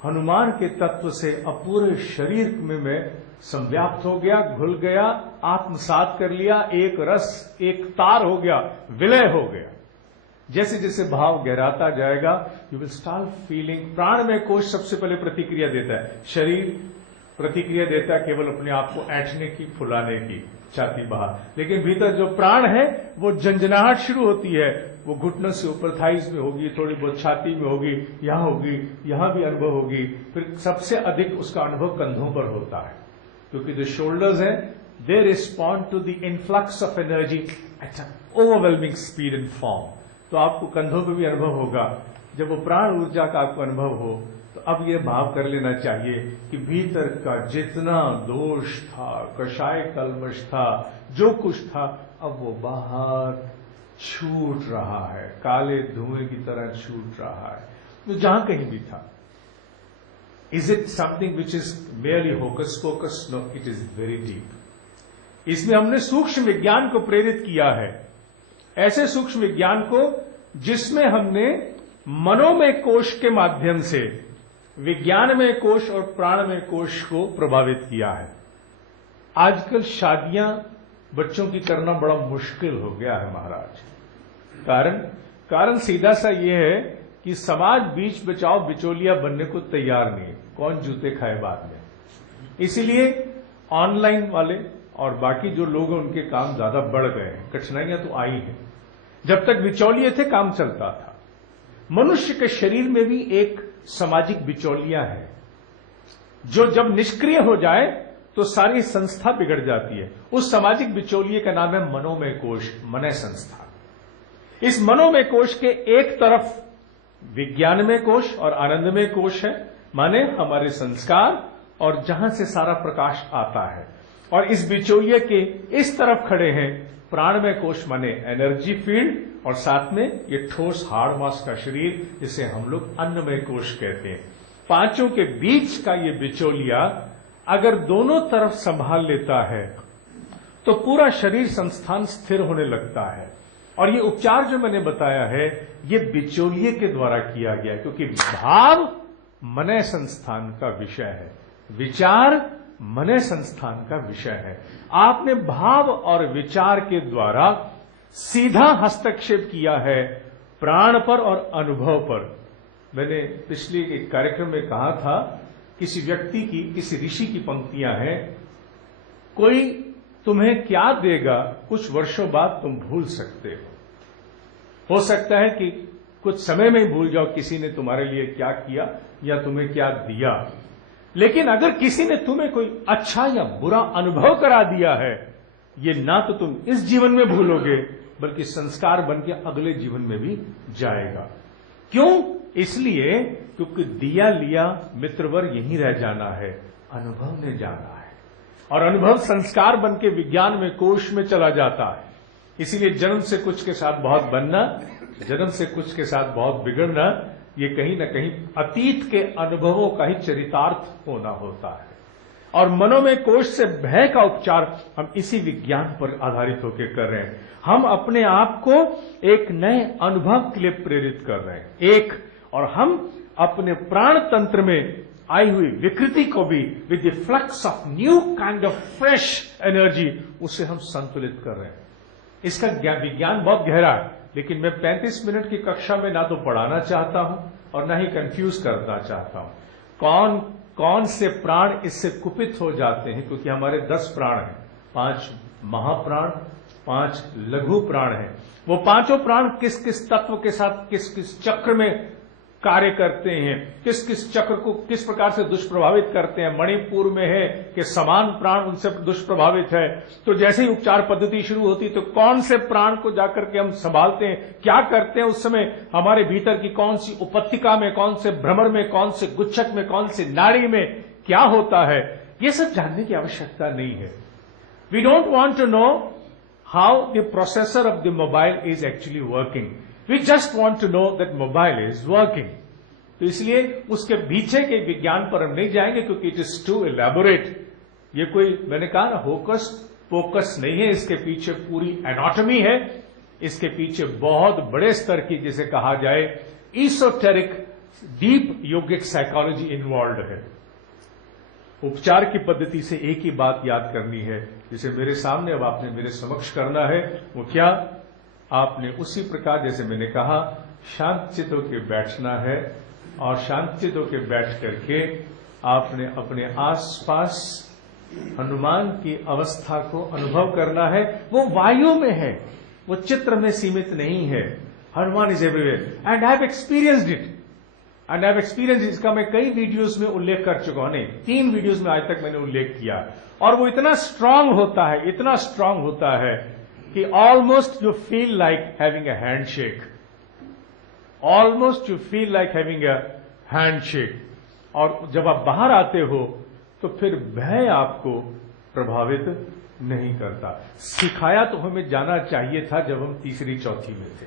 हनुमान के तत्व से अब पूरे शरीर में मैं संव्याप्त हो गया, घुल गया, आत्मसात कर लिया, एक रस, एक तार हो गया, विलय हो गया। जैसे जैसे भाव गहराता जाएगा, यू विल स्टार्ट फीलिंग। प्राण में कोश सबसे पहले प्रतिक्रिया देता है, शरीर प्रतिक्रिया देता है केवल अपने आप को ऐंठने की, फुलाने की, छाती बाहर, लेकिन भीतर जो प्राण है वो झंझनाहट शुरू होती है। वो घुटनों से ऊपर थाइस में होगी, थोड़ी बहुत छाती में होगी, यहां भी अनुभव होगी। फिर सबसे अधिक उसका अनुभव कंधों पर होता है, क्योंकि जो शोल्डर्स हैं they respond to the influx of energy at overwhelming speed and form. तो आपको कंधों पर भी अनुभव होगा। जब वो प्राण ऊर्जा का आपको अनुभव हो तो अब ये भाव कर लेना चाहिए कि भीतर का जितना दोष था, कषाय कल्मश था, जो कुछ था, अब वो बाहर छूट रहा है, काले धुएं की तरह छूट रहा है। तो जहां कहीं भी था, is it something which is merely hocus pocus? No, it is very deep. इसमें हमने सूक्ष्म विज्ञान को प्रेरित किया है, ऐसे सूक्ष्म विज्ञान को जिसमें हमने मनोमय कोश के माध्यम से विज्ञानमय कोश और प्राणमय कोश को प्रभावित किया है। आजकल शादियां बच्चों की करना बड़ा मुश्किल हो गया है महाराज। कारण सीधा सा ये है कि समाज बीच बचाओ बिचौलिया बनने को तैयार नहीं है, कौन जूते खाए बाद में। इसीलिए ऑनलाइन वाले और बाकी जो लोग हैं उनके काम ज्यादा बढ़ गए हैं। कठिनाइयां तो आई हैं, जब तक बिचौलिए थे काम चलता था। मनुष्य के शरीर में भी एक सामाजिक बिचौलिया है, जो जब निष्क्रिय हो जाए तो सारी संस्था बिगड़ जाती है। उस सामाजिक बिचौलिए का नाम है मनोमय कोश, मनय संस्था। इस मनोमय कोश के एक तरफ विज्ञानमय कोश और आनंदमय कोश है, माने हमारे संस्कार और जहां से सारा प्रकाश आता है। और इस बिचौलिए के इस तरफ खड़े हैं प्राणमय कोश, माने एनर्जी फील्ड, और साथ में ये ठोस हाड़ मांस का शरीर, जिसे हम लोग अन्नमय कोश कहते हैं। पांचों के बीच का ये बिचौलिया अगर दोनों तरफ संभाल लेता है तो पूरा शरीर संस्थान स्थिर होने लगता है। और ये उपचार जो मैंने बताया है ये बिचौलिए के द्वारा किया गया है, क्योंकि भाव मनय संस्थान का विषय है, विचार मनय संस्थान का विषय है। आपने भाव और विचार के द्वारा सीधा हस्तक्षेप किया है प्राण पर और अनुभव पर। मैंने पिछले एक कार्यक्रम में कहा था, किसी व्यक्ति की, किसी ऋषि की पंक्तियां हैं, कोई तुम्हें क्या देगा कुछ वर्षों बाद तुम भूल सकते हो सकता है कि कुछ समय में ही भूल जाओ किसी ने तुम्हारे लिए क्या किया या तुम्हें क्या दिया। लेकिन अगर किसी ने तुम्हें कोई अच्छा या बुरा अनुभव करा दिया है, ये ना तो तुम इस जीवन में भूलोगे बल्कि संस्कार बन के अगले जीवन में भी जाएगा। क्यों? इसलिए क्योंकि दिया लिया मित्रवर यहीं रह जाना है, अनुभव ने जाना है, और अनुभव संस्कार बन के विज्ञान में कोश में चला जाता है। इसीलिए जन्म से कुछ के साथ बहुत बनना, जन्म से कुछ के साथ बहुत बिगड़ना, ये कहीं ना कहीं अतीत के अनुभवों का ही चरितार्थ होना होता है। और मनोमय कोश से भय का उपचार हम इसी विज्ञान पर आधारित होकर कर रहे हैं। हम अपने आप को एक नए अनुभव के लिए प्रेरित कर रहे हैं, और हम अपने प्राण तंत्र में आई हुई विकृति को भी with the flux of new kind of fresh energy उसे हम संतुलित कर रहे हैं। इसका विज्ञान बहुत गहरा है, लेकिन मैं 35 मिनट की कक्षा में ना तो पढ़ाना चाहता हूं और ना ही कंफ्यूज करना चाहता हूं। कौन कौन से प्राण इससे कुपित हो जाते हैं, क्योंकि हमारे 10 प्राण हैं, 5 महाप्राण, 5 लघु प्राण हैं। वो पांचों प्राण किस किस तत्व के साथ किस किस चक्र में कार्य करते हैं, किस किस चक्र को किस प्रकार से दुष्प्रभावित करते हैं। मणिपुर में है कि समान प्राण उनसे दुष्प्रभावित है, तो जैसे ही उपचार पद्धति शुरू होती तो कौन से प्राण को जाकर के हम संभालते हैं, क्या करते हैं उस समय, हमारे भीतर की कौन सी उपत्यका में, कौन से भ्रमर में, कौन से गुच्छक में, कौन से नाड़ी में क्या होता है, ये सब जानने की आवश्यकता नहीं है। We don't want to know how the processor of the mobile is actually working, We just want to know that mobile is working. तो इसलिए उसके पीछे के विज्ञान पर हम नहीं जाएंगे, क्योंकि इट इज टू एलैबोरेट। ये कोई, मैंने कहा ना, होकस पोकस नहीं है, इसके पीछे पूरी एनाटॉमी है, इसके पीछे बहुत बड़े स्तर की, जिसे कहा जाए ईसोटेरिक डीप योगिक साइकोलॉजी इन्वॉल्व है। उपचार की पद्धति से एक ही बात याद करनी है, जिसे मेरे सामने अब आपने मेरे समक्ष करना है। वो क्या? आपने उसी प्रकार जैसे मैंने कहा शांत चित्त होकर बैठना है, और शांत चित्त होकर बैठ करके आपने अपने आसपास हनुमान की अवस्था को अनुभव करना है। वो वायु में है, वो चित्र में सीमित नहीं है। Hanuman is everywhere and I have experienced it, and I have experience इसका मैं कई वीडियोस में उल्लेख कर चुका हूं। नहीं, 3 वीडियोस में आज तक मैंने उल्लेख किया। और वो इतना स्ट्रांग होता है, इतना स्ट्रांग होता है कि almost you feel like having a handshake, almost you feel like having a handshake. और जब आप बाहर आते हो तो फिर भय आपको प्रभावित नहीं करता। सिखाया तो हमें जाना चाहिए था जब हम तीसरी चौथी में थे।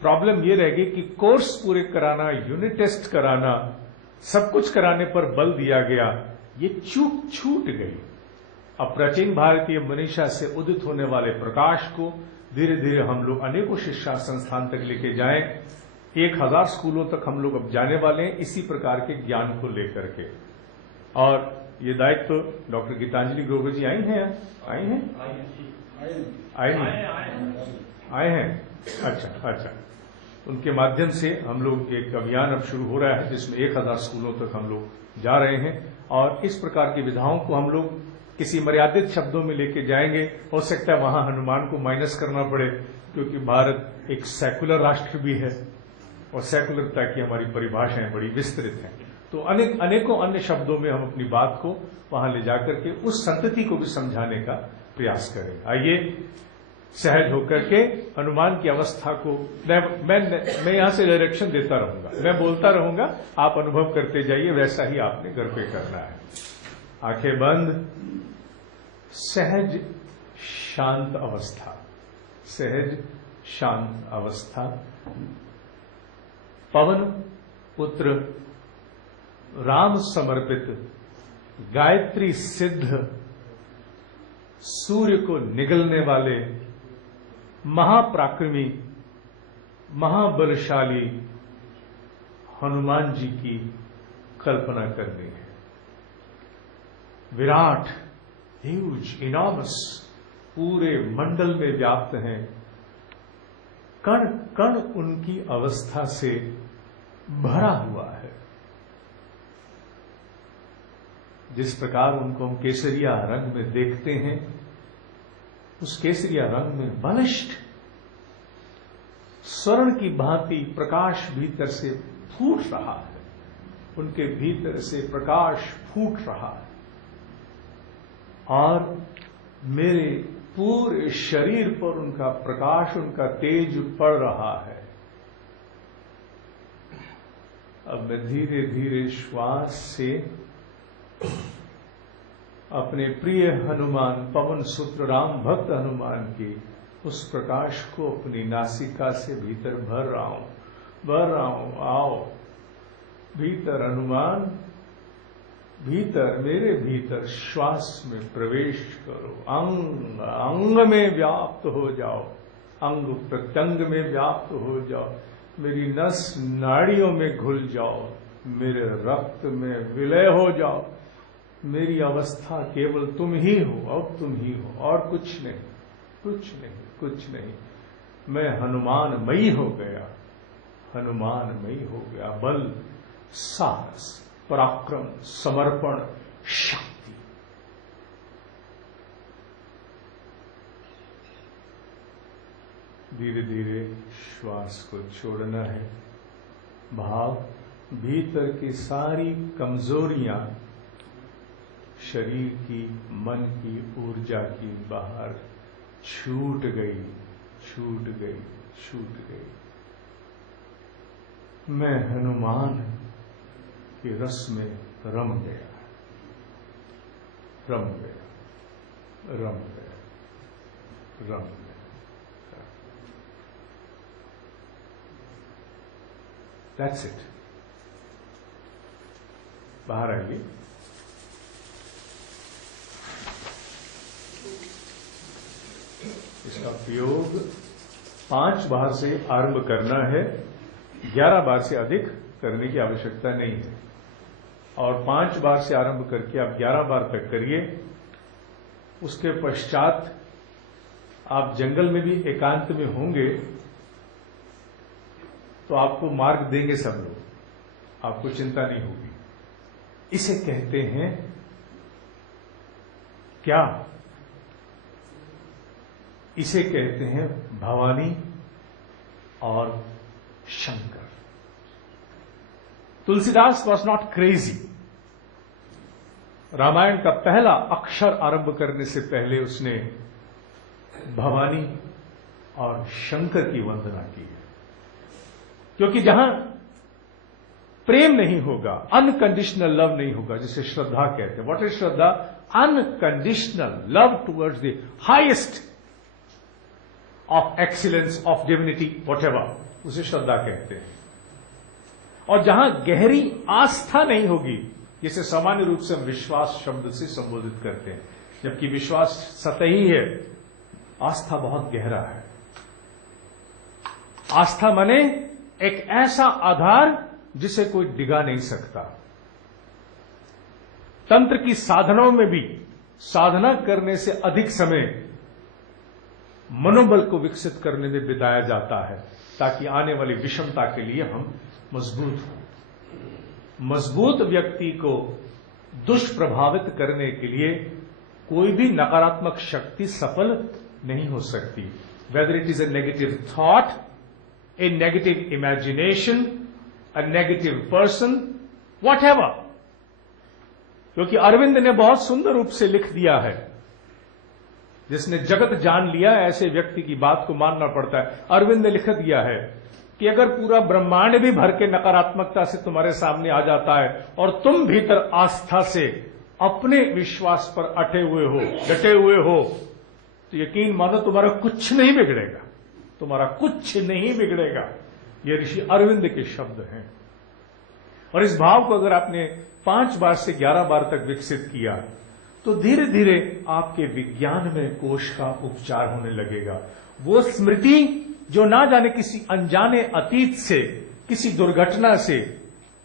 प्रॉब्लम यह रह गई कि कोर्स पूरे कराना, यूनिट टेस्ट कराना, सब कुछ कराने पर बल दिया गया, ये चूक छूट गई। अब प्राचीन भारतीय मनीषा से उदित होने वाले प्रकाश को धीरे धीरे हम लोग अनेकों शिक्षा संस्थान तक लेके जाएं। 1000 स्कूलों तक हम लोग अब जाने वाले हैं इसी प्रकार के ज्ञान को लेकर के। और ये दायित्व डॉक्टर गीतांजलि ग्रोवर जी आई हैं? आई हैं? आए हैं। अच्छा। उनके माध्यम से हम लोग एक अभियान अब शुरू हो रहा है जिसमें 1000 स्कूलों तक हम लोग जा रहे हैं, और इस प्रकार की विधाओं को हम लोग किसी मर्यादित शब्दों में लेके जाएंगे। हो सकता है वहां हनुमान को माइनस करना पड़े, क्योंकि भारत एक सेकुलर राष्ट्र भी है और सेकुलरता की हमारी परिभाषाएं बड़ी विस्तृत हैं। तो अनेकों अन्य शब्दों में हम अपनी बात को वहां ले जाकर के उस संतति को भी समझाने का प्रयास करें। आइए सहज होकर के हनुमान की अवस्था को मैं यहां से डायरेक्शन देता रहूंगा, मैं बोलता रहूंगा, आप अनुभव करते जाइए। वैसा ही आपने घर पे करना है। आंखें बंद, सहज शांत अवस्था, सहज शांत अवस्था। पवन पुत्र राम समर्पित गायत्री सिद्ध सूर्य को निगलने वाले महापराक्रमी महाबलशाली हनुमान जी की कल्पना करनी है। विराट, ह्यूज, इनॉर्मस, पूरे मंडल में व्याप्त हैं। कण कण उनकी अवस्था से भरा हुआ है। जिस प्रकार उनको हम केसरिया रंग में देखते हैं, उस केसरिया रंग में बलिष्ठ स्वर्ण की भांति प्रकाश भीतर से फूट रहा है। उनके भीतर से प्रकाश फूट रहा है और मेरे पूरे शरीर पर उनका प्रकाश, उनका तेज पड़ रहा है। अब मैं धीरे धीरे श्वास से अपने प्रिय हनुमान, पवन सुत्र राम भक्त हनुमान की उस प्रकाश को अपनी नासिका से भीतर भर रहा हूं। आओ भीतर हनुमान, भीतर, मेरे भीतर श्वास में प्रवेश करो। अंग अंग में व्याप्त हो जाओ, अंग प्रत्यंग में व्याप्त हो जाओ, मेरी नस नाड़ियों में घुल जाओ, मेरे रक्त में विलय हो जाओ। मेरी अवस्था केवल तुम ही हो, अब तुम ही हो, और कुछ नहीं, कुछ नहीं, कुछ नहीं। मैं हनुमानमयी हो गया, हनुमानमयी हो गया। बल, साहस, पराक्रम, समर्पण, शक्ति। धीरे धीरे श्वास को छोड़ना है। भाव, भीतर की सारी कमजोरियां शरीर की, मन की, ऊर्जा की बाहर छूट गई, छूट गई, छूट गई। मैं हनुमान के रस में रम गया, रम गया, रम गया, रम गया। That's it. बाहर आइए। इसका प्रयोग 5 बार से आरंभ करना है। 11 बार से अधिक करने की आवश्यकता नहीं है। और 5 बार से आरंभ करके आप 11 बार तक करिए। उसके पश्चात आप जंगल में भी एकांत में होंगे तो आपको मार्ग देंगे सब लोग, आपको चिंता नहीं होगी। इसे कहते हैं क्या? इसे कहते हैं भवानी और Shankar. Tulsidas was not crazy. Ramayana का पहला अक्षर आरंभ करने से पहले उसने भवानी और शंकर की वंदना की है, क्योंकि जहां प्रेम नहीं होगा, अनकंडीशनल लव नहीं होगा, जिसे श्रद्धा कहते हैं। What is Shraddha? Unconditional love towards the highest of excellence, of divinity, whatever, उसे श्रद्धा कहते हैं। और जहां गहरी आस्था नहीं होगी, जिसे सामान्य रूप से हम विश्वास शब्द से संबोधित करते हैं, जबकि विश्वास सतही है, आस्था बहुत गहरा है। आस्था माने एक ऐसा आधार जिसे कोई डिगा नहीं सकता। तंत्र की साधनाओं में भी साधना करने से अधिक समय मनोबल को विकसित करने में बिताया जाता है, ताकि आने वाली विषमता के लिए हम मजबूत हों। मजबूत व्यक्ति को दुष्प्रभावित करने के लिए कोई भी नकारात्मक शक्ति सफल नहीं हो सकती। Whether it is a negative thought, A negative imagination, a negative person, whatever. क्योंकि अरविंद ने बहुत सुंदर रूप से लिख दिया है, जिसने जगत जान लिया ऐसे व्यक्ति की बात को मानना पड़ता है। अरविंद ने लिख दिया है कि अगर पूरा ब्रह्मांड भी भर के नकारात्मकता से तुम्हारे सामने आ जाता है और तुम भीतर आस्था से अपने विश्वास पर अटे हुए हो, डटे हुए हो, तो यकीन मानो तुम्हारा कुछ नहीं बिगड़ेगा, तुम्हारा कुछ नहीं बिगड़ेगा। ये ऋषि अरविंद के शब्द हैं। और इस भाव को अगर आपने 5 बार से 11 बार तक विकसित किया तो धीरे धीरे आपके विज्ञान में कोश का उपचार होने लगेगा। वो स्मृति जो ना जाने किसी अनजाने अतीत से, किसी दुर्घटना से,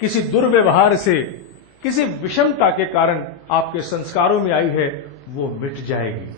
किसी दुर्व्यवहार से, किसी विषमता के कारण आपके संस्कारों में आई है, वो मिट जाएगी।